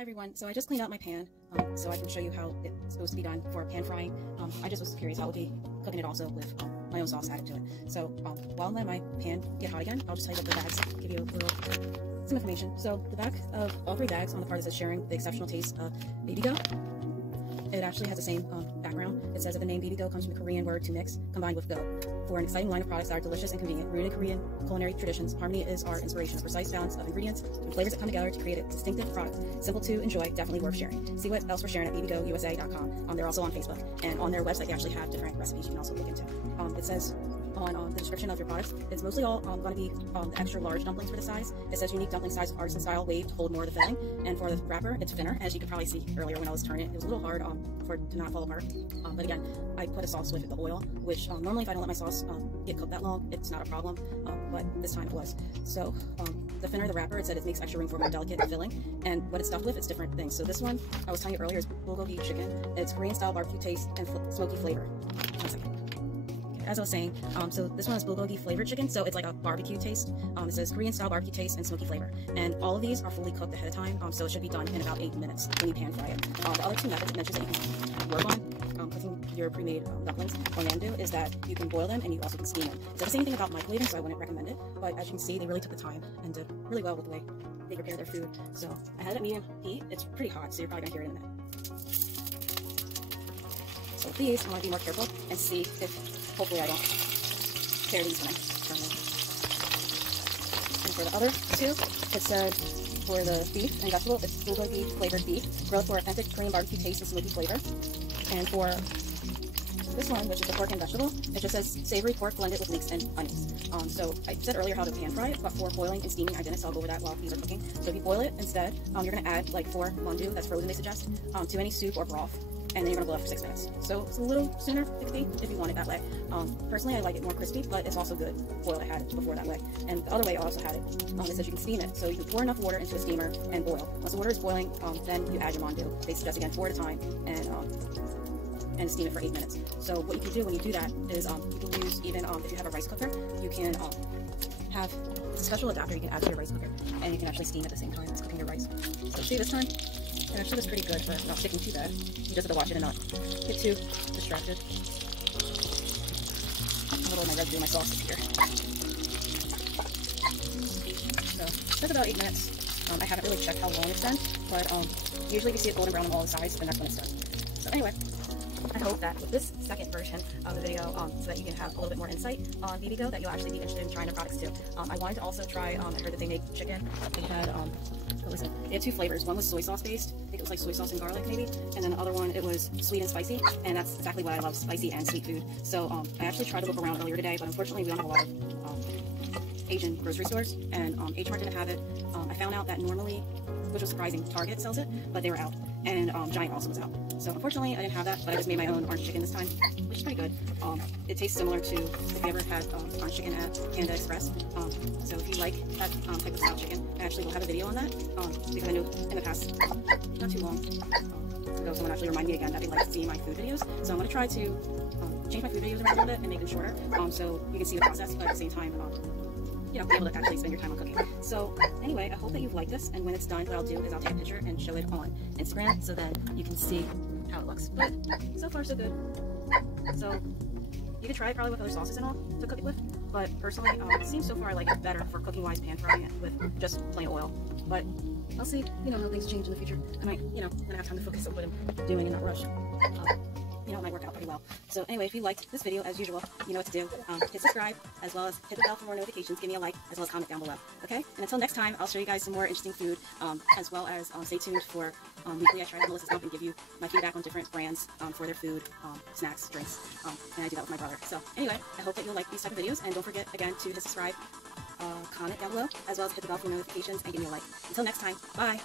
Hi everyone, so I just cleaned out my pan so I can show you how it's supposed to be done for pan frying. I just was curious how it would be cooking it also with my own sauce added to it. So while I'm letting my pan get hot again, I'll just tell you about the bags, give you some information. So the back of all three bags on the part that says sharing the exceptional taste of bibigo, it actually has the same background. It says that the name bibigo comes from the Korean word to mix, combined with go, for an exciting line of products that are delicious and convenient. Rooted in Korean culinary traditions, harmony is our inspiration, a precise balance of ingredients and flavors that come together to create a distinctive product. Simple to enjoy, definitely worth sharing. See what else we're sharing at bibigousa.com. They're also on Facebook, and on their website they actually have different recipes you can also look into. It says on the description of your products, it's mostly all going to be the extra large dumplings for the size. It says unique dumpling size, artisan style, wave to hold more of the filling, and for the wrapper it's thinner. As you could probably see earlier when I was turning it, it was a little hard for it to not fall apart, but again, I put a sauce with it, the oil, which normally if I don't let my sauce get cooked that long, it's not a problem, but this time it was. So the thinner the wrapper, it said it makes extra room for more delicate filling, and what it's stuffed with, it's different things. So this one, I was telling you earlier, is bulgogi chicken. It's Korean style barbecue taste and smoky flavor. One second. As I was saying, so this one is bulgogi flavored chicken, so it's like a barbecue taste. It says Korean style barbecue taste and smoky flavor, and all of these are fully cooked ahead of time, so it should be done in about 8 minutes when you pan fry it. The other two methods it mentions that you can work on cooking your pre-made dumplings or mandu is that you can boil them and you also can steam them. It doesn't say anything about microwaving, so I wouldn't recommend it, but as you can see, they really took the time and did really well with the way they prepare their food. So I had it at medium heat. It's pretty hot, so you're probably gonna hear it in a minute. So with these, I want to be more careful and see if hopefully I don't tear these when I turn them. And for the other two, it said for the beef and vegetable, it's bulgogi flavored beef, grilled for authentic Korean barbecue taste and smoky flavor. And for this one, which is the pork and vegetable, it just says savory pork blended with leeks and onions. So I said earlier how to pan fry it, but for boiling and steaming, I didn't, so I'll go over that while these are cooking. So if you boil it instead, you're going to add like 4 mandu, that's frozen they suggest, to any soup or broth. And then you're going to boil it for 6 minutes. So it's a little sooner, it could be, if you want it that way. Personally, I like it more crispy, but it's also good boiled. I had it before that way. And the other way I also had it, it says you can steam it. So you can pour enough water into a steamer and boil. Once the water is boiling, then you add your mandu. They suggest again 4 at a time, and steam it for 8 minutes. So what you can do when you do that is you can use, even if you have a rice cooker, you can have a special adapter you can add to your rice cooker, and you can actually steam at the same time as cooking your rice. So see, this time it actually was pretty good for not sticking too bad. You just have to watch it and not get too distracted. A little of my residue, my sauce is here. So that's about 8 minutes. I haven't really checked how long it's done, but usually you see it golden brown on all the sides, and that's when it's done. So anyway, I hope that with this second version of the video, so that you can have a little bit more insight on bibigo, that you'll actually be interested in trying the products too. I wanted to also try, I heard that they make chicken. They had, what was it? They had 2 flavors. One was soy sauce based. I think it was like soy sauce and garlic maybe. And then the other one, it was sweet and spicy. And that's exactly what I love, spicy and sweet food. So I actually tried to look around earlier today, but unfortunately we don't have a lot of Asian grocery stores, and H Mart didn't have it. I found out that normally, which was surprising, Target sells it, but they were out. And Giant also was out. So unfortunately I didn't have that, but I just made my own orange chicken this time, which is pretty good. It tastes similar to if you ever had orange chicken at Panda Express. So if you like that type of style chicken, I actually will have a video on that, because I know in the past, not too long ago, someone actually reminded me again that they like seeing my food videos. So I'm going to try to change my food videos around a little bit and make them shorter, so you can see the process, but at the same time, be able to actually spend your time on cooking. So anyway, I hope that you've liked this, and when it's done, what I'll do is I'll take a picture and show it on Instagram, so then you can see how it looks. But so far so good. So you could try it probably with other sauces and all to cook it with, but personally it seems so far like it's better for cooking wise pan frying it with just plain oil. But I'll see, how things change in the future. I might, when I have time to focus on what I'm doing and not rush. It might work out pretty well. So anyway, if you liked this video, as usual, you know what to do. Hit subscribe, as well as hit the bell for more notifications, give me a like, as well as comment down below. Okay? And until next time, I'll show you guys some more interesting food, as well as stay tuned for weekly I try to Melissa's Hub and give you my feedback on different brands for their food, snacks, drinks, and I do that with my brother. So anyway, I hope that you'll like these type of videos, and don't forget, again, to hit subscribe, comment down below, as well as hit the bell for notifications, and give me a like. Until next time, bye!